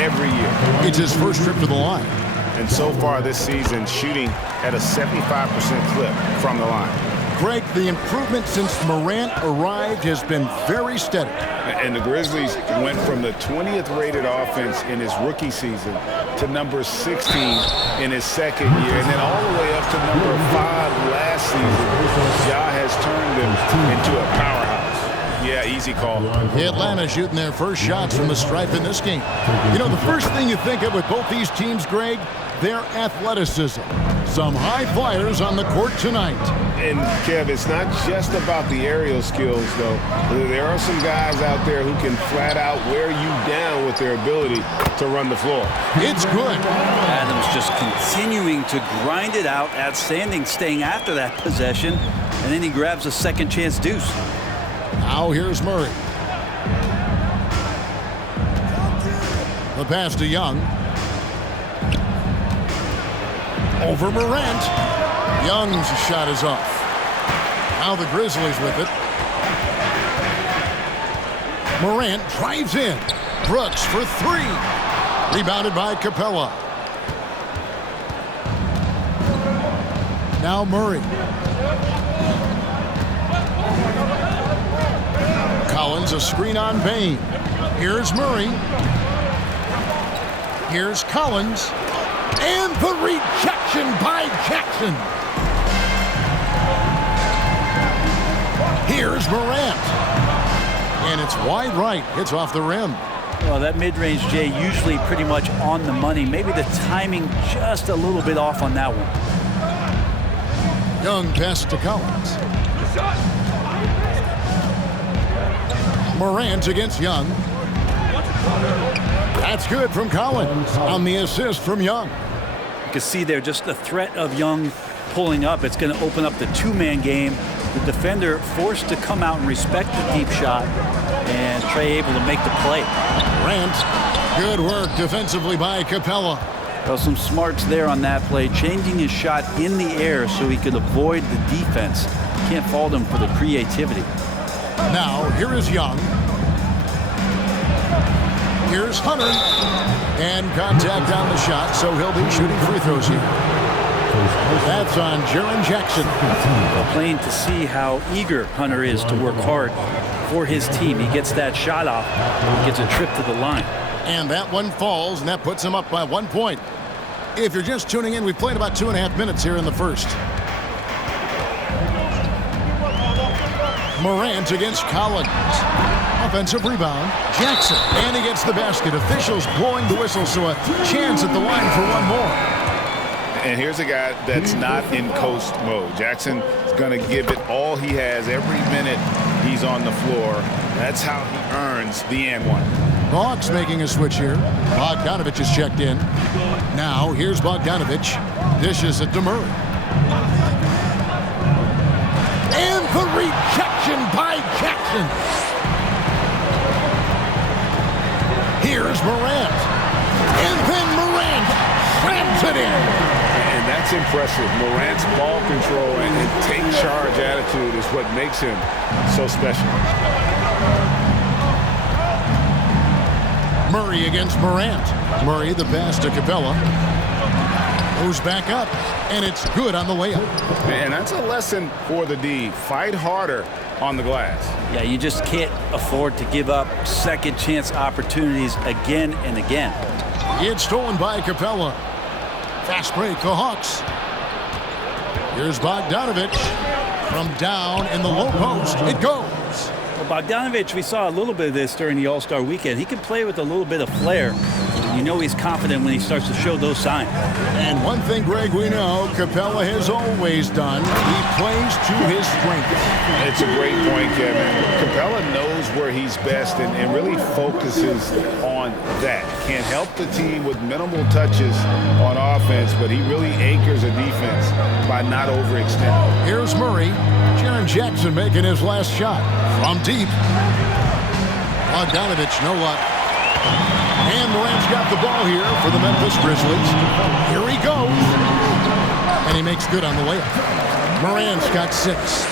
every year. It's his first trip to the line. And so far this season, shooting at a 75% clip from the line. Greg, the improvement since Morant arrived has been very steady. And the Grizzlies went from the 20th rated offense in his rookie season to number 16 in his second year, and then all the way up to number 5 last season. Ja has turned them into a powerhouse. Yeah, easy call. Atlanta shooting their first shots from the stripe in this game. You know, the first thing you think of with both these teams, Greg, their athleticism. Some high flyers on the court tonight. And, Kev, it's not just about the aerial skills, though. There are some guys out there who can flat out wear you down with their ability to run the floor. It's good. Adams just continuing to grind it out, outstanding, staying after that possession, and then he grabs a second chance deuce. Now here's Murray. The pass to Young. Over Morant. Young's shot is off. Now the Grizzlies with it. Morant drives in. Brooks for 3. Rebounded by Capella. Now Murray. Collins a screen on Bane. Here's Murray. Here's Collins. And the rejection by Jackson. Here's Morant. And it's wide right. Hits off the rim. Well, that mid-range, Jay, usually pretty much on the money. Maybe the timing just a little bit off on that one. Young pass to Collins. Morant against Young. That's good from Collins on the assist from Young. You can see there just the threat of Young pulling up. It's going to open up the two-man game. The defender forced to come out and respect the deep shot, and Trey able to make the play. Morant, good work defensively by Capella. Well, some smarts there on that play, changing his shot in the air so he could avoid the defense. Can't fault him for the creativity. Now, here is Young. Here's Hunter. And contact on the shot, so he'll be shooting free throws here. That's on Jaren Jackson. Plain to see how eager Hunter is to work hard for his team. He gets that shot off. He gets a trip to the line. And that one falls, and that puts him up by 1 point. If you're just tuning in, we've played about 2.5 minutes here in the first. Morant against Collins. Offensive rebound. Jackson. And he gets the basket. Officials blowing the whistle, so a chance at the line for one more. And here's a guy that's not in coast mode. Jackson is going to give it all he has every minute he's on the floor. That's how he earns the and one. Hawks making a switch here. Bogdanovich is checked in. Now here's Bogdanovich. Dishes it to Murray. And the rejection by Jackson. Here's Morant. And then Morant slams it in. And that's impressive. Morant's ball control and take charge attitude is what makes him so special. Murray against Morant. Murray, the pass to Capella. Goes back up, and it's good on the layup. And that's a lesson for the D. Fight harder on the glass. Yeah, you just can't afford to give up second chance opportunities again and again. It's stolen by Capella. Fast break, the Hawks. Here's Bogdanovich from down in the low post. It goes. Well, Bogdanovich, we saw a little bit of this during the All-Star weekend. He can play with a little bit of flair. You know he's confident when he starts to show those signs. And one thing, Greg, we know Capella has always done. He plays to his strengths. It's a great point, Kevin. Capella knows where he's best and really focuses on that. Can't help the team with minimal touches on offense, but he really anchors a defense by not overextending. Here's Murray. Jaren Jackson making his last shot from deep. Bogdanovich, no luck. And Morant's got the ball here for the Memphis Grizzlies. Here he goes. And he makes good on the layup. Morant's got 6.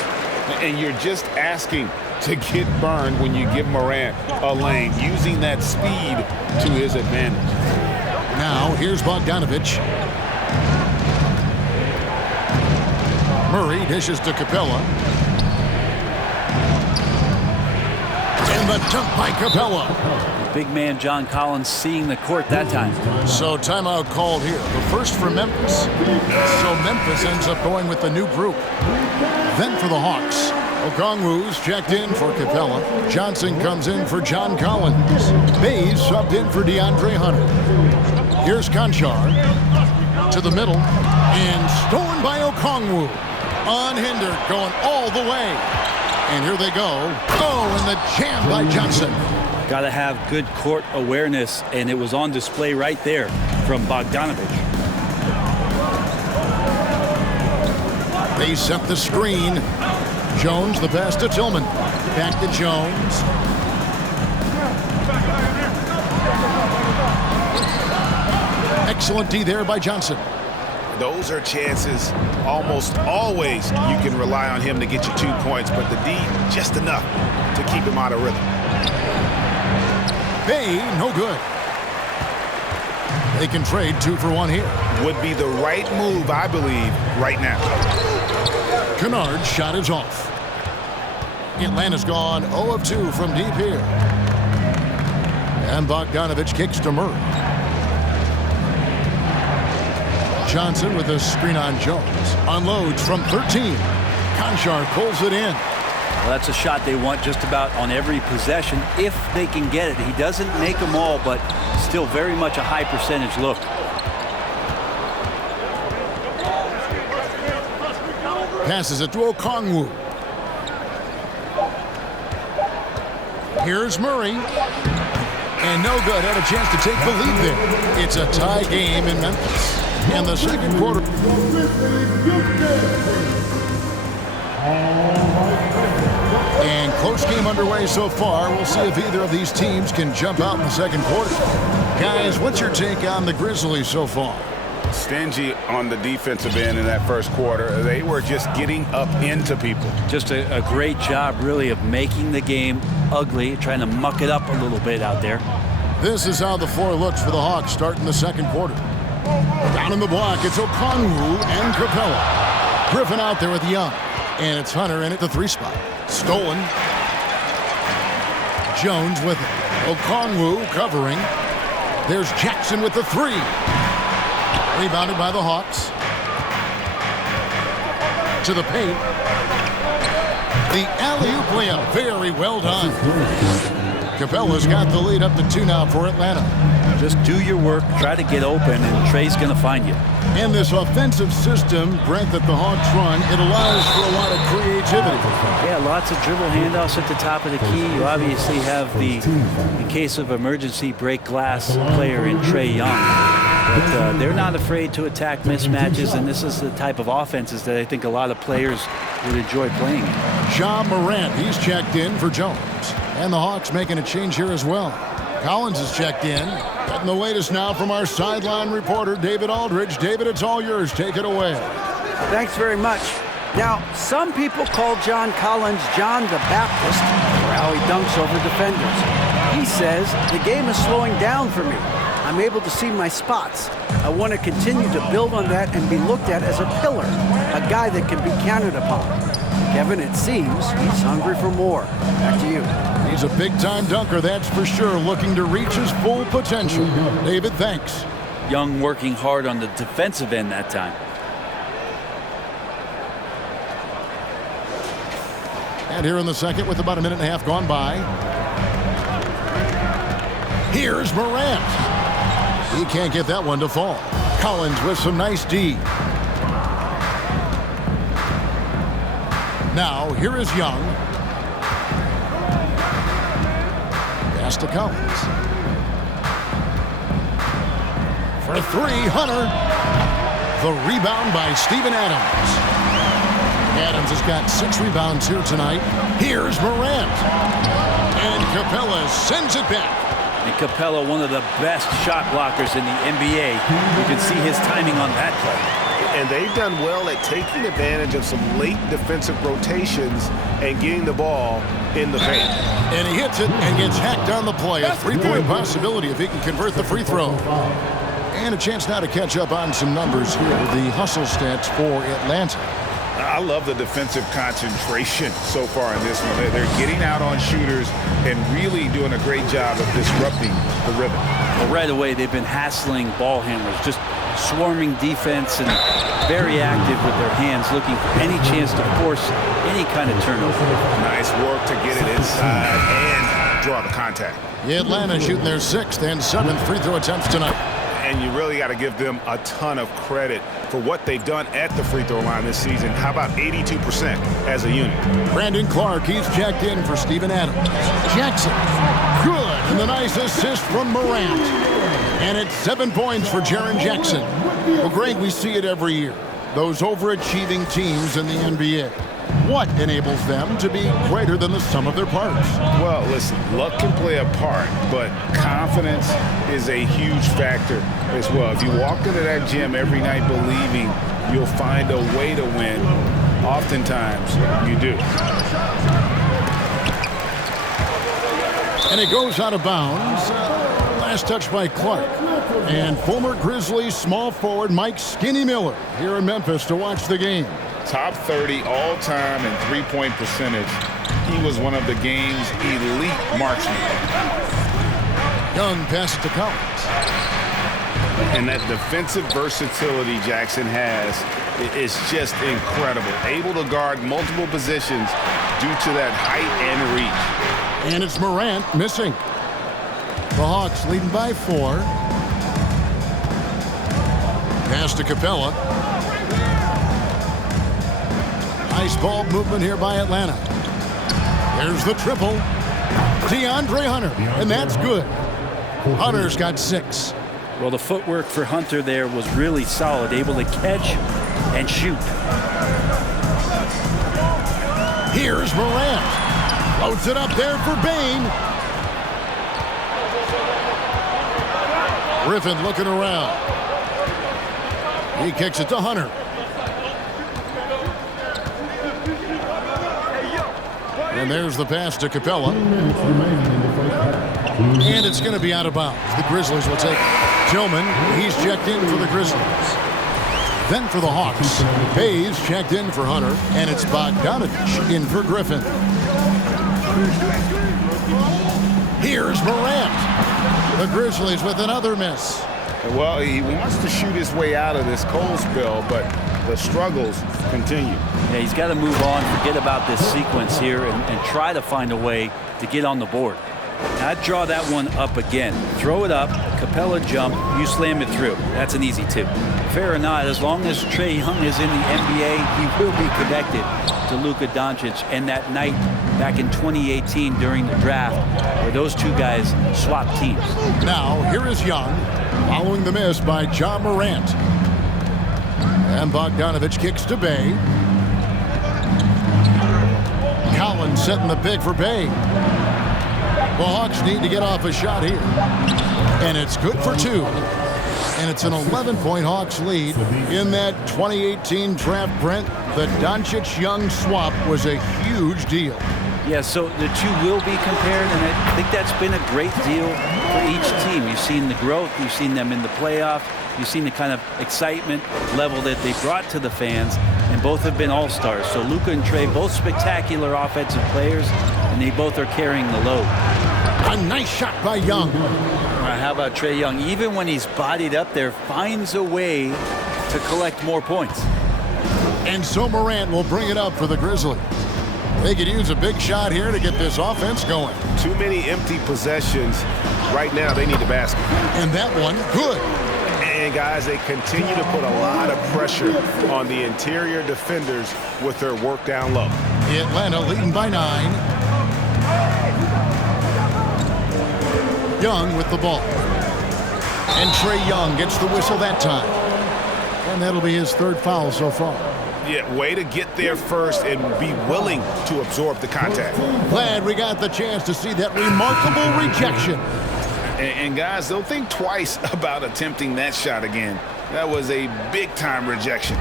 And you're just asking to get burned when you give Morant a lane, using that speed to his advantage. Now, here's Bogdanovich. Murray dishes to Capella. And the dunk by Capella. Big man John Collins seeing the court that time. So timeout called here. The first for Memphis. So Memphis ends up going with the new group. Then for the Hawks, Okongwu's checked in for Capella. Johnson comes in for John Collins. Bays subbed in for DeAndre Hunter. Here's Konchar to the middle and stolen by Okongwu. Unhindered, going all the way. And here they go. Oh, and the jam by Johnson. Got to have good court awareness, and it was on display right there from Bogdanovich. They set the screen. Jones, the pass to Tillman. Back to Jones. Excellent D there by Johnson. Those are chances almost always you can rely on him to get you 2 points, but the D just enough to keep him out of rhythm. Bay, no good. They can trade 2 for 1 here. Would be the right move, I believe, right now. Kennard's shot is off. Atlanta's gone 0 of 2 from deep here. And Bogdanovich kicks to Murray. Johnson with a screen on Jones. Unloads from 13. Konchar pulls it in. Well, that's a shot they want just about on every possession if they can get it. He doesn't make them all, but still very much a high percentage look. Passes it to Okongwu. Here's Murray. And no good. Had a chance to take the lead there. It's a tie game in Memphis. In the second quarter. And close game underway so far. We'll see if either of these teams can jump out in the second quarter. Guys, what's your take on the Grizzlies so far? Stingy on the defensive end in that first quarter. They were just getting up into people. Just a great job, really, of making the game ugly, trying to muck it up a little bit out there. This is how the floor looks for the Hawks starting the second quarter. Down in the block, it's Okongwu and Capella. Griffin out there with Young. And it's Hunter in at the 3 spot. Stolen. Jones with it. Okongwu covering. There's Jackson with the 3. Rebounded by the Hawks. To the paint. The alley-oop layup. Very well done. Capella's got the lead up to 2 now for Atlanta. Just do your work, try to get open, and Trey's going to find you. And this offensive system, Brent, that the Hawks run, it allows for a lot of creativity. Yeah, lots of dribble handoffs at the top of the key. You obviously have the, in case of emergency, break glass player in Trae Young. But they're not afraid to attack mismatches, and this is the type of offenses that I think a lot of players would enjoy playing. Ja Morant, he's checked in for Jones. And the Hawks making a change here as well. Collins is checked in. Getting the latest now from our sideline reporter, David Aldridge. David, it's all yours. Take it away. Thanks very much. Now, some people call John Collins John the Baptist for how he dunks over defenders. He says, the game is slowing down for me. I'm able to see my spots. I want to continue to build on that and be looked at as a pillar, a guy that can be counted upon. Kevin, it seems he's hungry for more. Back to you. He's a big-time dunker, that's for sure, looking to reach his full potential. David, thanks. Young working hard on the defensive end that time. And here in the second with about a minute and a half gone by. Here's Morant. He can't get that one to fall. Collins with some nice D. Now, here is Young. Pass to Collins. For 3, Hunter. The rebound by Steven Adams. Adams has got 6 rebounds here tonight. Here's Morant. And Capella sends it back. And Capella, one of the best shot blockers in the NBA. You can see his timing on that play. And they've done well at taking advantage of some late defensive rotations and getting the ball in the paint. And he hits it and gets hacked on the play. A three-point possibility if he can convert the free throw. And a chance now to catch up on some numbers here. The hustle stats for Atlanta. I love the defensive concentration so far in this one. They're getting out on shooters and really doing a great job of disrupting the rhythm. Well, right away, they've been hassling ball handlers, just swarming defense and very active with their hands, looking for any chance to force any kind of turnover. Nice work to get it inside and draw the contact. Atlanta shooting their 6th and 7th free throw attempts tonight. And you really got to give them a ton of credit for what they've done at the free throw line this season. How about 82% as a unit? Brandon Clark, he's checked in for Steven Adams. Jackson, good, and the nice assist from Morant. And it's 7 points for Jaren Jackson. Well, Greg, we see it every year. Those overachieving teams in the NBA. What enables them to be greater than the sum of their parts? Well, listen, luck can play a part, but confidence is a huge factor as well. If you walk into that gym every night believing you'll find a way to win, oftentimes you do. And it goes out of bounds. Last touch by Clark. And former Grizzlies small forward Mike Skinny Miller here in Memphis to watch the game. Top 30 all-time in three-point percentage. He was one of the game's elite marksmen. Young passes to Collins. And that defensive versatility Jackson has is just incredible. Able to guard multiple positions due to that height and reach. And it's Morant missing. The Hawks leading by 4. Pass to Capella. Nice ball movement here by Atlanta. There's the triple. DeAndre Hunter, and that's good. Hunter's got 6. Well, the footwork for Hunter there was really solid, able to catch and shoot. Here's Morant. Loads it up there for Bane. Griffin looking around. He kicks it to Hunter. And there's the pass to Capella. And it's going to be out of bounds. The Grizzlies will take it. Tillman, he's checked in for the Grizzlies. Then for the Hawks, Hayes checked in for Hunter, and it's Bogdanovich in for Griffin. Here's Morant. The Grizzlies with another miss. Well, he wants to shoot his way out of this cold spell, but the struggles continue. Yeah, he's got to move on, forget about this sequence here, and try to find a way to get on the board. Now, I'd draw that one up again. Throw it up, Capella jump, you slam it through. That's an easy 2. Fair or not, as long as Trae Young is in the NBA, he will be connected to Luka Doncic. And that night back in 2018 during the draft where those two guys swapped teams. Now, here is Young following the miss by John Morant. And Bogdanovich kicks to Bey. Collins setting the pick for Bey. The Hawks need to get off a shot here. And it's good for 2. And it's an 11-point Hawks lead in that 2018 draft, Brent. The Doncic-Young swap was a huge deal. Yeah, so the two will be compared, and I think that's been a great deal for each team. You've seen the growth, you've seen them in the playoff, you've seen the kind of excitement level that they brought to the fans, and both have been all-stars. So Luka and Trae, both spectacular offensive players, and they both are carrying the load. A nice shot by Young. How about Trae Young? Even when he's bodied up there, finds a way to collect more points. And so Morant will bring it up for the Grizzlies. They could use a big shot here to get this offense going. Too many empty possessions. Right now, they need the basket. And that one, good. And, guys, they continue to put a lot of pressure on the interior defenders with their work down low. Atlanta leading by 9. Young with the ball. And Trae Young gets the whistle that time. And that'll be his 3rd foul so far. Yeah, way to get there first and be willing to absorb the contact. Glad we got the chance to see that remarkable rejection. And guys, they'll think twice about attempting that shot again. That was a big-time rejection.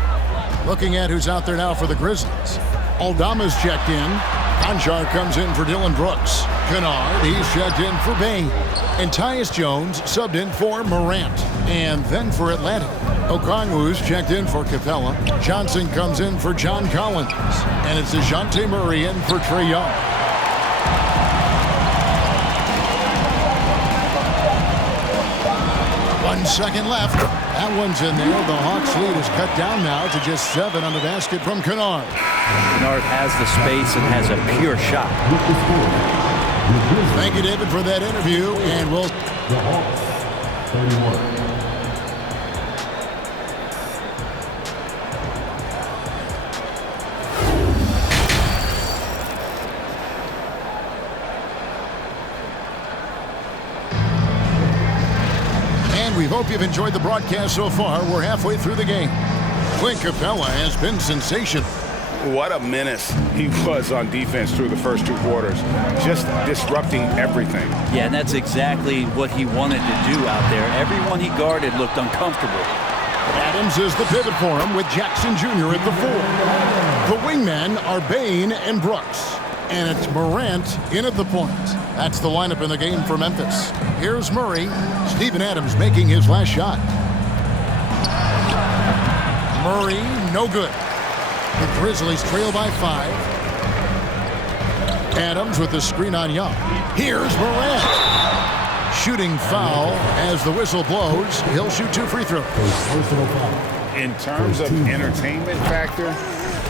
Looking at who's out there now for the Grizzlies. Aldama's checked in. Konchar comes in for Dylan Brooks. Kennard, he's checked in for Bane. And Tyus Jones subbed in for Morant. And then for Atlanta, Okongwu's checked in for Capella. Johnson comes in for John Collins. And it's DeJounte Murray in for Trae Young. One second left. That one's in there. The Hawks lead is cut down now to just 7 on the basket from Kennard. Kennard has the space and has a pure shot. Thank you, David, for that interview. And we'll... The Hawks, 31. We hope you've enjoyed the broadcast so far. We're halfway through the game. Clint Capella has been sensational. What a menace he was on defense through the first 2 quarters. Just disrupting everything. Yeah, and that's exactly what he wanted to do out there. Everyone he guarded looked uncomfortable. Adams is the pivot for him with Jackson Jr. at the 4. The wingmen are Bane and Brooks. And it's Morant in at the point. That's the lineup in the game for Memphis. Here's Murray. Steven Adams making his last shot. Murray, no good. The Grizzlies trail by 5. Adams with the screen on Young. Here's Morant. Shooting foul as the whistle blows. He'll shoot 2 free throws. In terms of entertainment factor,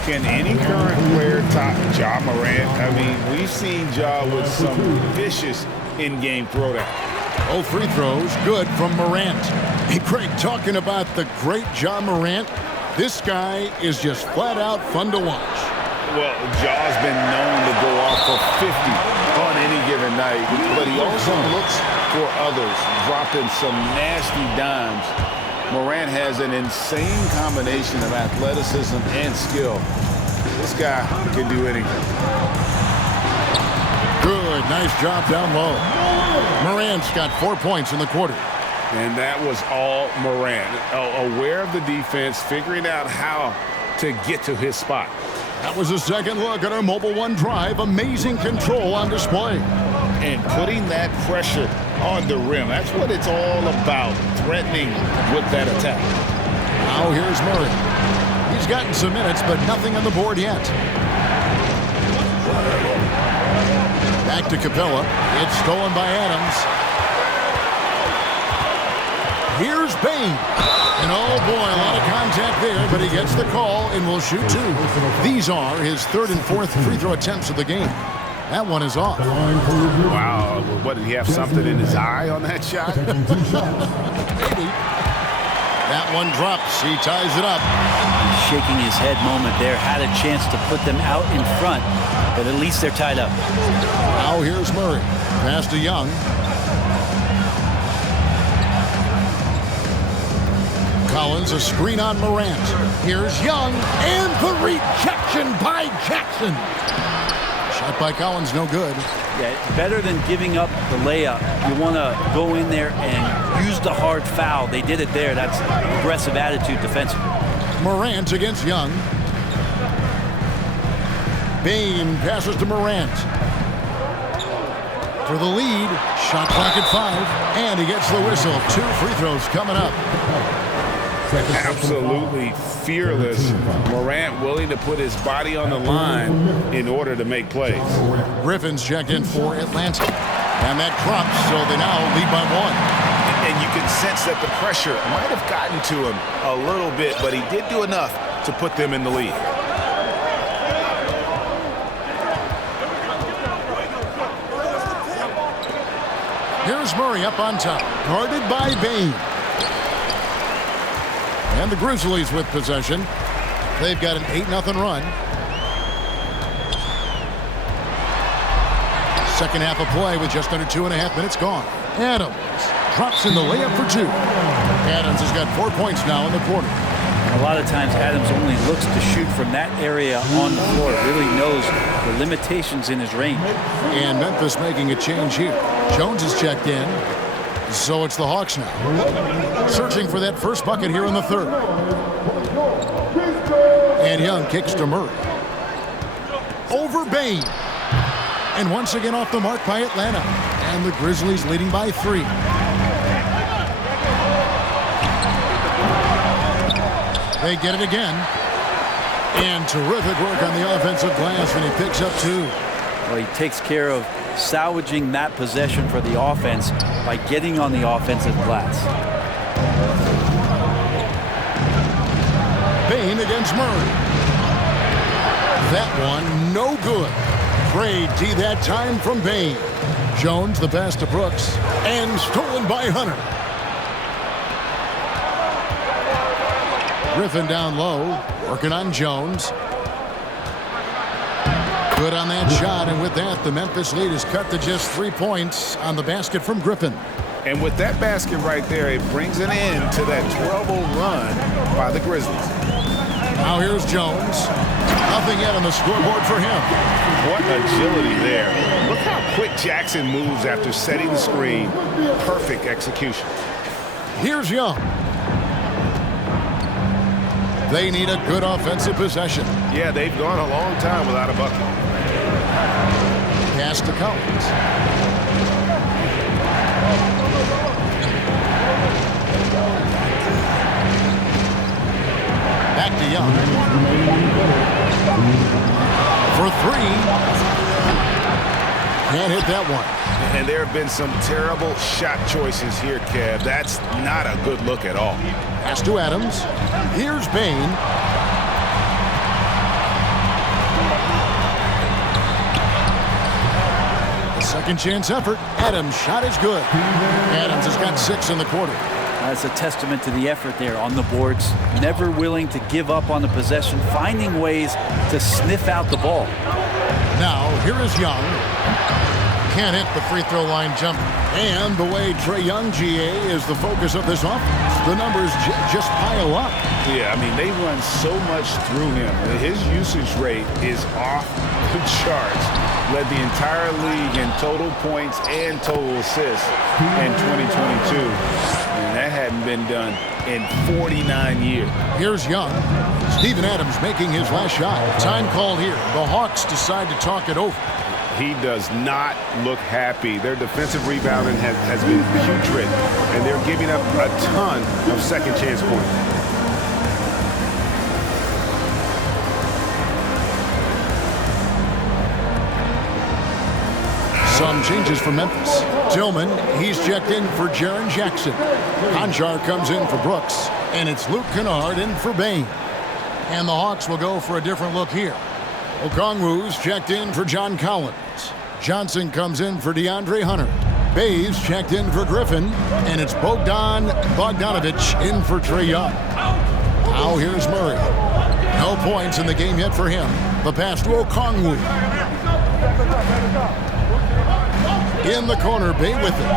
can any current player top Ja Morant? I mean, we've seen Ja with some vicious in-game throwdown. Both free throws good from Morant. Hey, Craig, talking about the great Ja Morant, this guy is just flat out fun to watch. Well, Ja's been known to go off for 50 on any given night, but he also looks for others, dropping some nasty dimes. Morant has an insane combination of athleticism and skill. This guy can do anything. Good, nice job down low. Morant's got 4 points in the quarter. And that was all Morant. Aware of the defense, figuring out how to get to his spot. That was a second look at our Mobile One drive. Amazing control on display. And putting that pressure on the rim. That's what it's all about, threatening with that attack. Now here's Murray. He's gotten some minutes, but nothing on the board yet. Back to Capella. It's stolen by Adams. Here's Bane. And oh boy, a lot of contact there, but he gets the call and will shoot 2. These are his 3rd and 4th free throw attempts of the game. That one is off. Wow, what, did he have something in his eye on that shot? Maybe. That one drops. He ties it up. Shaking his head moment there. Had a chance to put them out in front, but at least they're tied up. Now here's Murray. Pass to Young. Collins, a screen on Morant. Here's Young, and the rejection by Jackson. Shot by Collins, no good. Yeah, better than giving up the layup. You want to go in there and use the hard foul. They did it there. That's aggressive attitude defensively. Morant against Young. Bane passes to Morant. For the lead, shot clock at 5, and he gets the whistle. 2 free throws coming up. Absolutely fearless. Morant willing to put his body on the line in order to make plays. Griffin's checked in for Atlanta. And that drops, so they now lead by 1. And you can sense that the pressure might have gotten to him a little bit, but he did do enough to put them in the lead. Here's Murray up on top, guarded by Bane. And the Grizzlies with possession. They've got an 8-0 run. Second half of play with just under 2.5 minutes gone. Adams drops in the layup for 2. Adams has got 4 points now in the quarter. A lot of times Adams only looks to shoot from that area on the floor. Really knows the limitations in his range. And Memphis making a change here. Jones is checked in. So it's the Hawks now, searching for that first bucket here in the third. And Young kicks to Murray. Over Bane. And once again off the mark by Atlanta. And the Grizzlies leading by 3. They get it again. And terrific work on the offensive glass, and he picks up 2. Well, he takes care of salvaging that possession for the offense by getting on the offensive glass. Bane against Murray. That one, no good. Great D that time from Bane. Jones, the pass to Brooks, and stolen by Hunter. Griffin down low, working on Jones. Good on that shot, and with that, the Memphis lead is cut to just 3 points on the basket from Griffin. And with that basket right there, it brings an end to that 12-0 run by the Grizzlies. Now here's Jones. Nothing yet on the scoreboard for him. What agility there. Look how quick Jackson moves after setting the screen. Perfect execution. Here's Young. They need a good offensive possession. Yeah, they've gone a long time without a bucket. Pass to Collins. Back to Young. For 3. Can't hit that one. And there have been some terrible shot choices here, Kev. That's not a good look at all. Pass to Adams. Here's Bane. A second chance effort. Adams' shot is good. Adams has got 6 in the quarter. That's a testament to the effort there on the boards. Never willing to give up on the possession, finding ways to sniff out the ball. Now, here is Young. Can't hit the free throw line jumper. And the way Trae Young, GA, is the focus of this offense, the numbers just pile up. Yeah, I mean, they run so much through him. His usage rate is off the charts. Led the entire league in total points and total assists in 2022. And that hadn't been done in 49 years. Here's Young. Steven Adams making his last shot. Time called here. The Hawks decide to talk it over. He does not look happy. Their defensive rebounding has been putrid, and they're giving up a ton of second chance points. Some changes for Memphis. Tillman, he's checked in for Jaren Jackson. Konchar comes in for Brooks, and it's Luke Kennard in for Bane. And the Hawks will go for a different look here. Okongwu's checked in for John Collins. Johnson comes in for DeAndre Hunter. Bays checked in for Griffin, and it's Bogdan Bogdanovic in for Trae Young. Now here's Murray. No points in the game yet for him. The pass to Okongwu. In the corner, Bay with it.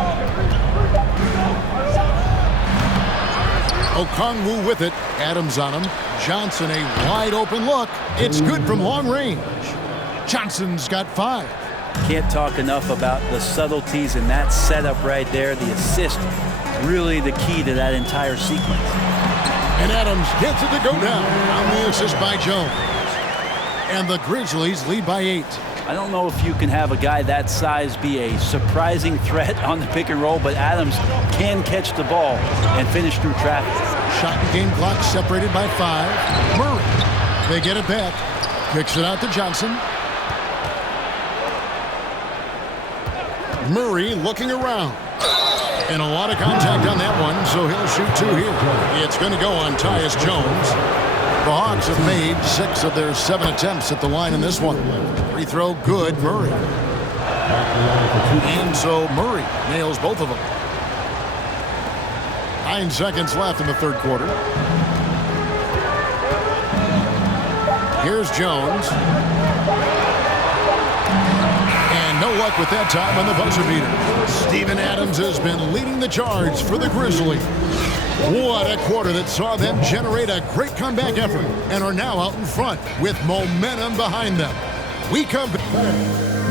Okongwu with it. Adams on him. Johnson, a wide open look. It's good from long range. Johnson's got 5. Can't talk enough about the subtleties in that setup right there. The assist, really the key to that entire sequence. And Adams gets it to go down on the assist by Jones. And the Grizzlies lead by 8. I don't know if you can have a guy that size be a surprising threat on the pick and roll, but Adams can catch the ball and finish through traffic. Shot and game clock separated by 5. Murray, they get it back. Kicks it out to Johnson. Murray looking around. And a lot of contact on that one, so he'll shoot 2 here. It's going to go on Tyus Jones. The Hawks have made 6 of their 7 attempts at the line in this one. Free throw good, Murray. And so Murray nails both of them. 9 seconds left in the third quarter. Here's Jones. And no luck with that time on the buzzer beater. Steven Adams has been leading the charge for the Grizzlies. What a quarter that saw them generate a great comeback effort and are now out in front with momentum behind them. We come back.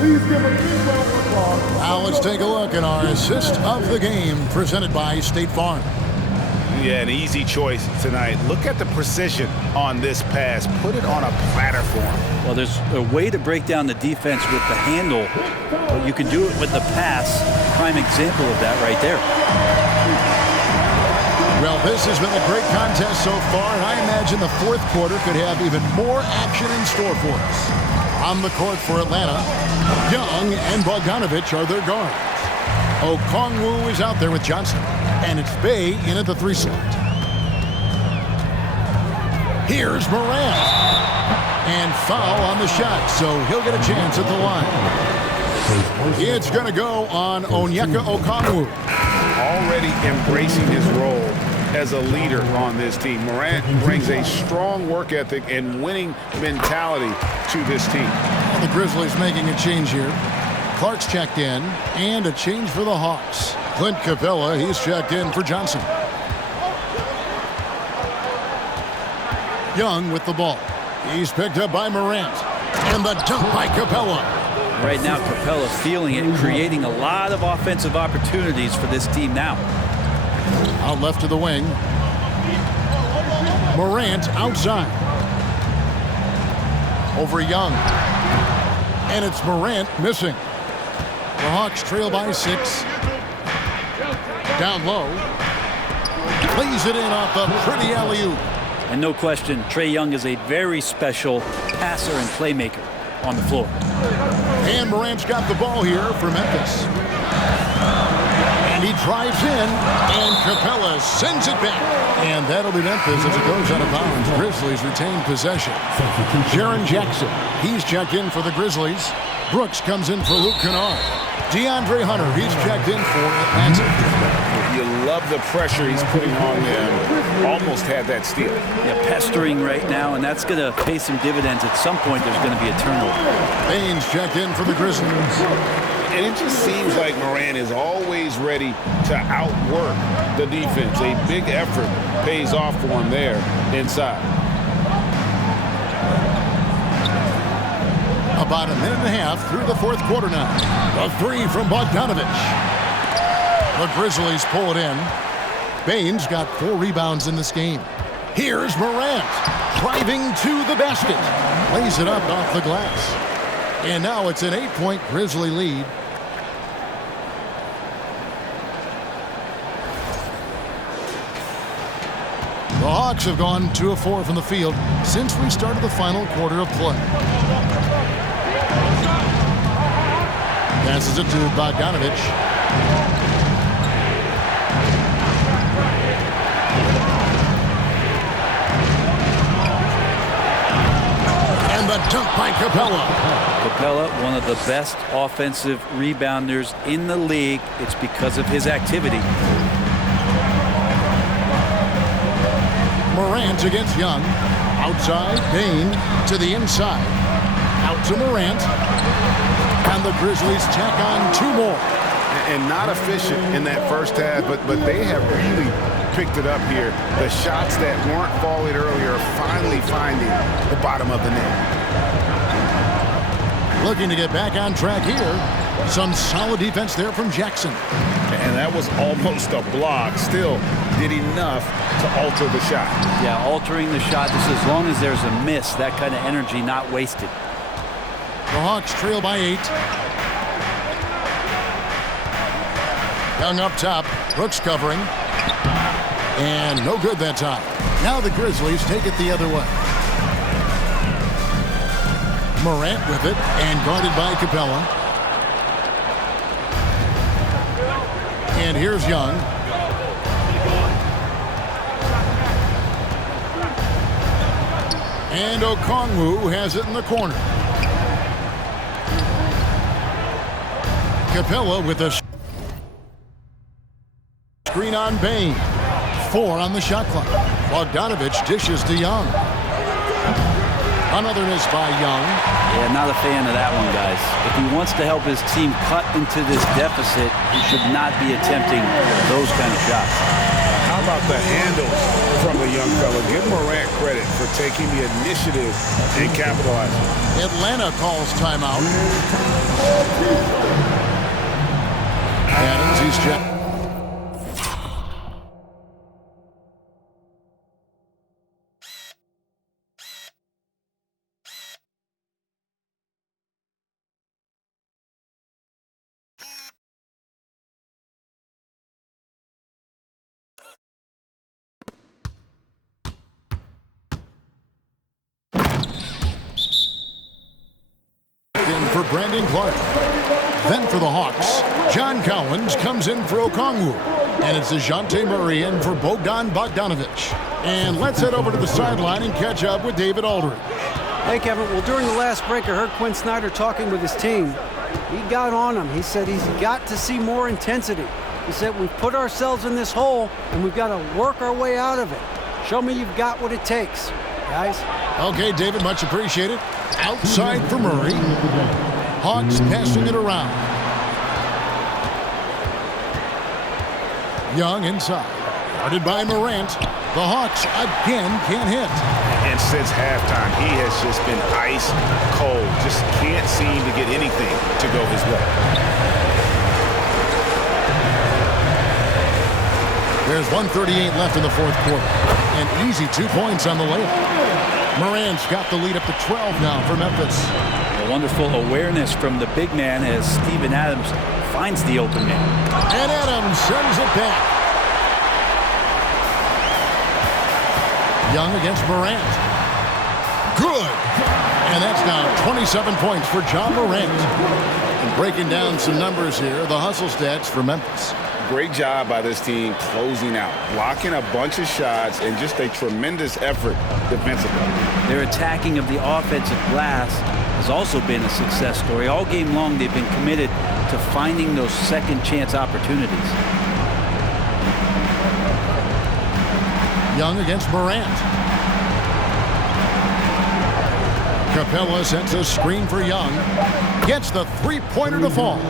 Please give a big round of applause. Now let's take a look at our assist of the game presented by State Farm. Yeah, an easy choice tonight. Look at the precision on this pass. Put it on a platter for him. Well, there's a way to break down the defense with the handle, but you can do it with the pass. Prime example of that right there. Well, this has been a great contest so far, and I imagine the fourth quarter could have even more action in store for us. On the court for Atlanta, Young and Bogdanovich are their guards. Okongwu is out there with Johnson, and it's Bey in at the 3 slot. Here's Morant, and foul on the shot, so he'll get a chance at the line. It's going to go on Onyeka Okongwu. Already embracing his role as a leader on this team. Morant brings a strong work ethic and winning mentality to this team. The Grizzlies making a change here. Clark's checked in, and a change for the Hawks. Clint Capella, he's checked in for Johnson. Young with the ball. He's picked up by Morant. And the dunk by Capella. Right now, Capella feeling it, creating a lot of offensive opportunities for this team now. Out left to the wing. Morant outside. Over Young. And it's Morant missing. The Hawks trail by 6. Down low. Plays it in off the pretty alley-oop. And no question, Trae Young is a very special passer and playmaker on the floor. And Morant's got the ball here for Memphis. And he drives in, and Capella sends it back. And that'll be Memphis as it goes out of bounds. Grizzlies retain possession. Jaren Jackson, he's checked in for the Grizzlies. Brooks comes in for Luke Kennard. DeAndre Hunter, he's checked in for Atlanta. You love the pressure he's putting on them. Almost had that steal. Yeah, pestering right now, and that's going to pay some dividends. At some point, there's going to be a turnover. Baines checked in for the Grizzlies. And it just seems like Morant is always ready to outwork the defense. A big effort pays off for him there inside. About a minute and a half through the fourth quarter now. A 3 from Bogdanovich. The Grizzlies pull it in. Baines got 4 rebounds in this game. Here's Morant driving to the basket. Lays it up off the glass. And now it's an 8-point Grizzly lead. The Hawks have gone 2 of 4 from the field since we started the final quarter of play. Passes it to Bogdanovich. And the dunk by Capella. Capella, one of the best offensive rebounders in the league. It's because of his activity. Morant against Young. Outside, Bane to the inside. Out to Morant. And the Grizzlies tack on 2 more. And not efficient in that first half, but they have really picked it up here. The shots that weren't falling earlier are finally finding the bottom of the net. Looking to get back on track here. Some solid defense there from Jackson. And that was almost a block. Still did enough to alter the shot. Yeah, altering the shot. Just as long as there's a miss, that kind of energy not wasted. The Hawks trail by 8. Young up top. Brooks covering. And no good that time. Now the Grizzlies take it the other way. Morant with it and guarded by Capella. And here's Young. And Okongwu has it in the corner. Capella with a screen on Bane. 4 on the shot clock. Bogdanovich dishes to Young. Another miss by Young. Yeah, not a fan of that one, guys. If he wants to help his team cut into this deficit, he should not be attempting those kind of shots. How about the handles from the young fella? Give Morant credit for taking the initiative and capitalizing. Atlanta calls timeout. Adams, he's checked. For Brandon Clark. Then for the Hawks, John Collins comes in for Okongwu. And it's DeJounte Murray in for Bogdan Bogdanovic. And let's head over to the sideline and catch up with David Aldridge. Hey, Kevin. Well, during the last break, I heard Quinn Snyder talking with his team. He got on him. He said he's got to see more intensity. He said we've put ourselves in this hole, and we've got to work our way out of it. Show me you've got what it takes, guys. Okay, David, much appreciated. Outside for Murray. Hawks passing it around. Young inside. Guarded by Morant. The Hawks again can't hit. And since halftime, he has just been ice cold. Just can't seem to get anything to go his way. There's 1:38 left in the fourth quarter. An easy 2 points on the layup. Morant's got the lead up to 12 now for Memphis. A wonderful awareness from the big man as Steven Adams finds the open man. And Adams sends it back. Young against Morant. Good. And that's now 27 points for John Morant. And breaking down some numbers here, the hustle stats for Memphis. Great job by this team closing out, blocking a bunch of shots, and just a tremendous effort defensively. Their attacking of the offensive glass has also been a success story. All game long, they've been committed to finding those second chance opportunities. Young against Morant. Capella sends a screen for Young. Gets the three-pointer to fall.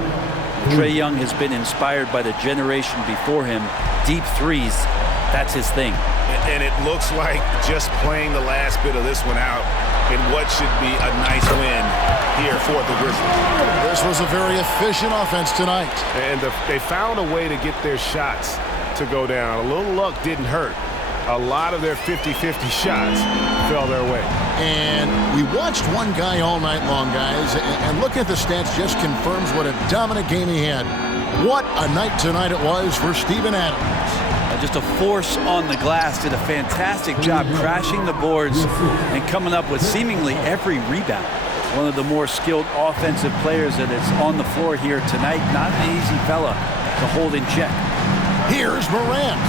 Trae Young has been inspired by the generation before him. Deep threes, that's his thing. And it looks like just playing the last bit of this one out in what should be a nice win here for the Grizzlies. This was a very efficient offense tonight. And they found a way to get their shots to go down. A little luck didn't hurt. A lot of their 50-50 shots fell their way. And we watched one guy all night long, guys, and looking at the stats just confirms what a dominant game he had. What a night tonight it was for Steven Adams. Just a force on the glass, did a fantastic job crashing the boards and coming up with seemingly every rebound. One of the more skilled offensive players that is on the floor here tonight. Not an easy fella to hold in check. Here's Morant.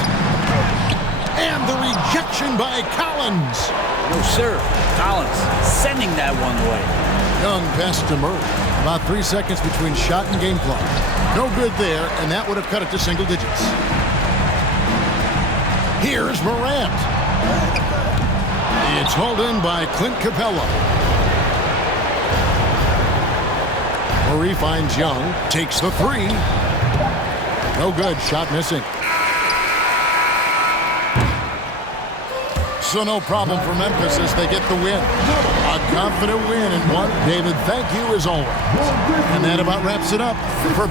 And the rejection by Collins. No, sir. Collins sending that one away. Young pass to Murray. About 3 seconds between shot and game clock. No good there, and that would have cut it to single digits. Here's Morant. It's hauled in by Clint Capella. Murray finds Young. Takes the three. No good. Shot missing. So no problem for Memphis as they get the win. A confident win and one. David, thank you as always. And that about wraps it up for